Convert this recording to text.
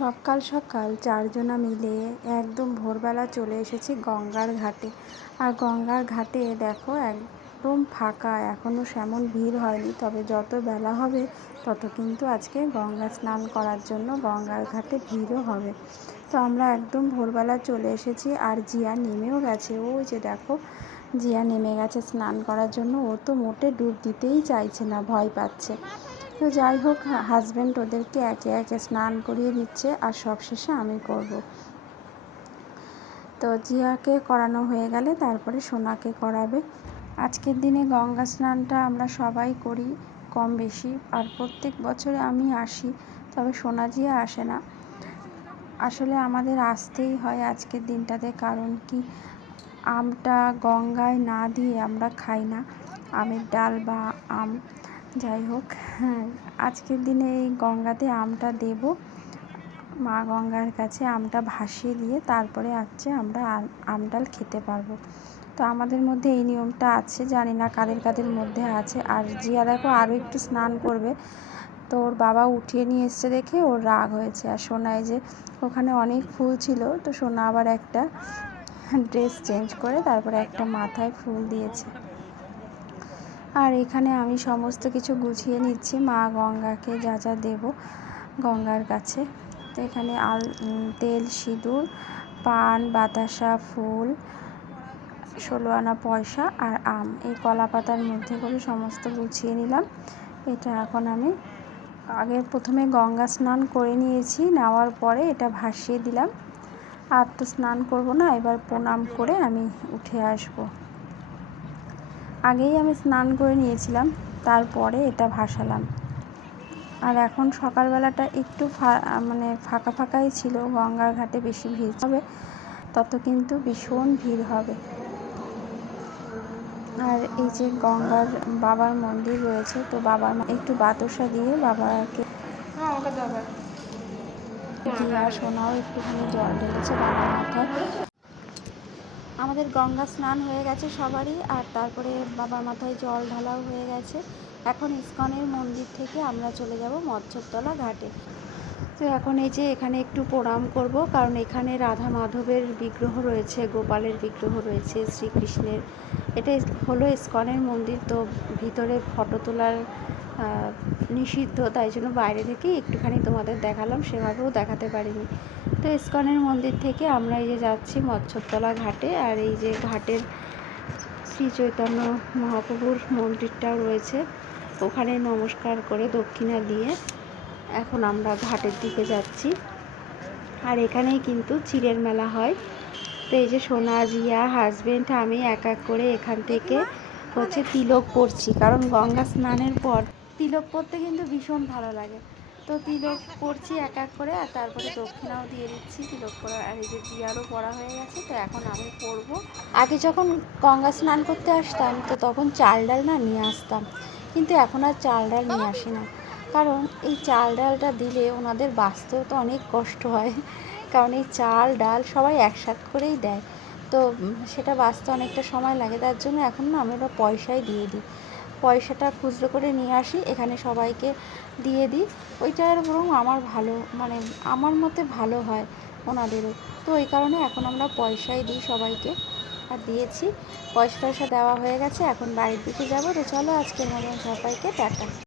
সকাল সকাল চারজনা মিলে একদম ভোরবেলা চলে এসেছি গঙ্গার ঘাটে। আর গঙ্গার ঘাটে দেখো একদম ফাঁকা এখনও সেমন ভিড় হয়নি। তবে যত বেলা হবে, তত কিন্তু আজকে গঙ্গা স্নান করার জন্য গঙ্গার ঘাটে ভিড়ও হবে। তো আমরা একদম ভোরবেলা চলে এসেছি আর জিয়া নেমেও গেছে। ওই যে দেখো, জিয়া নেমে গেছে স্নান করার জন্য। ও তো মোটে ডুব দিতেই চাইছে না, ভয় পাচ্ছে। তো যাই হোক হাজব্যান্ড ওদেরকে একে একে স্নান করিয়ে দিচ্ছে আর সবশেষে আমি করব। তো জিয়াকে করানো হয়ে গেলে তারপরে সোনাকে করাবে। আজকের দিনে গঙ্গা স্নানটা আমরা সবাই করি কম বেশি, আর প্রত্যেক বছরে আমি আসি, তবে সোনা জিয়া আসে না। আসলে আমাদের আসতেই হয় আজকের দিনটাতে, কারণ কি, আমটা গঙ্গায় না দিয়ে আমরা খাই না। আমের ডাল বা আম যাই হোক হ্যাঁ আজকের দিনে এই গঙ্গাতে আমটা দেব। মা গঙ্গার কাছে আমটা ভাসিয়ে দিয়ে তারপরে আছে আমরা আম ডাল খেতে পারব। তো আমাদের মধ্যে এই নিয়মটা আছে, জানি না কাদের কাদের মধ্যে আছে। আর জিয়া দেখো আরও একটু স্নান করবে। তো ওর বাবা উঠিয়ে নিয়ে এসছে দেখে ওর রাগ হয়েছে। আর সোনায় যে ওখানে অনেক ফুল ছিল, তো সোনা আবার একটা ড্রেস চেঞ্জ করে তারপরে একটা মাথায় ফুল দিয়েছে। আর এখানে আমি সমস্ত কিছু গুছিয়ে নিচ্ছি। মা গঙ্গাকে যা যা দেব গঙ্গার কাছে। তো এখানে আল তেল, সিঁদুর, পান, বাতাসা, ফুল, ষোলো আনা পয়সা আর আম। এই কলা পাতার মধ্যে করে সমস্ত গুছিয়ে নিলাম। এটা এখন আমি আগে প্রথমে গঙ্গা স্নান করে নিয়েছি। নেওয়ার পরে এটা ভাসিয়ে দিলাম। আর তো স্নান করব না, এবার প্রণাম করে আমি উঠে আসব। আগেই আমি স্নান করে নিয়েছিলাম তারপরে এটা ভাসালাম। আর এখন সকালবেলাটা একটু মানে ফাঁকা ফাঁকাই ছিল গঙ্গার ঘাটে বেশি ভিড় হবে তত কিন্তু ভীষণ ভিড় হবে। আর এই যে গঙ্গার বাবার মন্দির রয়েছে তো বাবার একটু বাতাসা দিয়ে বাবাকে দিয়া সোনাও একটুখানি জল ঢেলেছে বাবার মাথায়। আমাদের গঙ্গা স্নান হয়ে গেছে সবারই, আর তারপরে বাবার মাথায় জল ঢালাও হয়ে গেছে। এখন ইস্কনের মন্দির থেকে আমরা চলে যাব মৎস্যতলা ঘাটে। তো এখন এই যে এখানে একটু প্রণাম করব, কারণ এখানে রাধা মাধবের বিগ্রহ রয়েছে, গোপালের বিগ্রহ রয়েছে, শ্রীকৃষ্ণের। এটা হলো ইস্কনের মন্দির, তো ভিতরে ফটো তোলার নিষিদ্ধ, তাই জন্য বাইরে থেকে একটুখানি তোমাদের দেখালাম, সেভাবেও দেখাতে পারিনি। তো ইস্কনের মন্দির থেকে আমরা এই যে যাচ্ছি মৎস্যতলা ঘাটে, আর এই যে ঘাটের শ্রী চৈতন্য মহাপ্রভুর মন্দিরটাও রয়েছে। ওখানে নমস্কার করে দক্ষিণা দিয়ে এখন আমরা ঘাটের দিকে যাচ্ছি। আর এখানেই কিন্তু চিড়ের মেলা হয়। তো এই যে সোনা, জিয়া হাজব্যান্ড আমি এক এক করে এখান থেকে হচ্ছে তিলক পরছি। কারণ গঙ্গা স্নানের পর তিলক পরতে কিন্তু ভীষণ ভালো লাগে। তো তিলক পরছি এক এক করে আর তারপরে দক্ষিণাও দিয়ে দিচ্ছি তিলক পরা আর এই যে জিয়ারও পড়া হয়ে গেছে, তো এখন আমি পরব। আগে যখন গঙ্গা স্নান করতে আসতাম, তো তখন চাল ডাল না নিয়ে আসতাম। কিন্তু এখন আর চাল ডাল নিয়ে আসি না। কারণ এই চাল ডালটা দিলে ওনাদের বাঁচতেও তো অনেক কষ্ট হয়। কারণ এই চাল, ডাল সবাই একসাথ করেই দেয়। তো সেটা বাঁচতে অনেকটা সময় লাগে। তার জন্য এখন না আমরা পয়সাই দিয়ে দিই। পয়সাটা খুচরো করে নিয়ে আসি। এখানে সবাইকে দিয়ে দিই। ওইটার বরং আমার ভালো মানে আমার মতে ভালো হয় ওনাদেরও। তো ওই কারণে এখন আমরা পয়সাই দিই সবাইকে। আর দিয়েছি। পয়সা টয়সা দেওয়া হয়ে গেছে। এখন বাড়ির দিকে যাব। তো চলো আজকের মতন সবাইকে টাটা।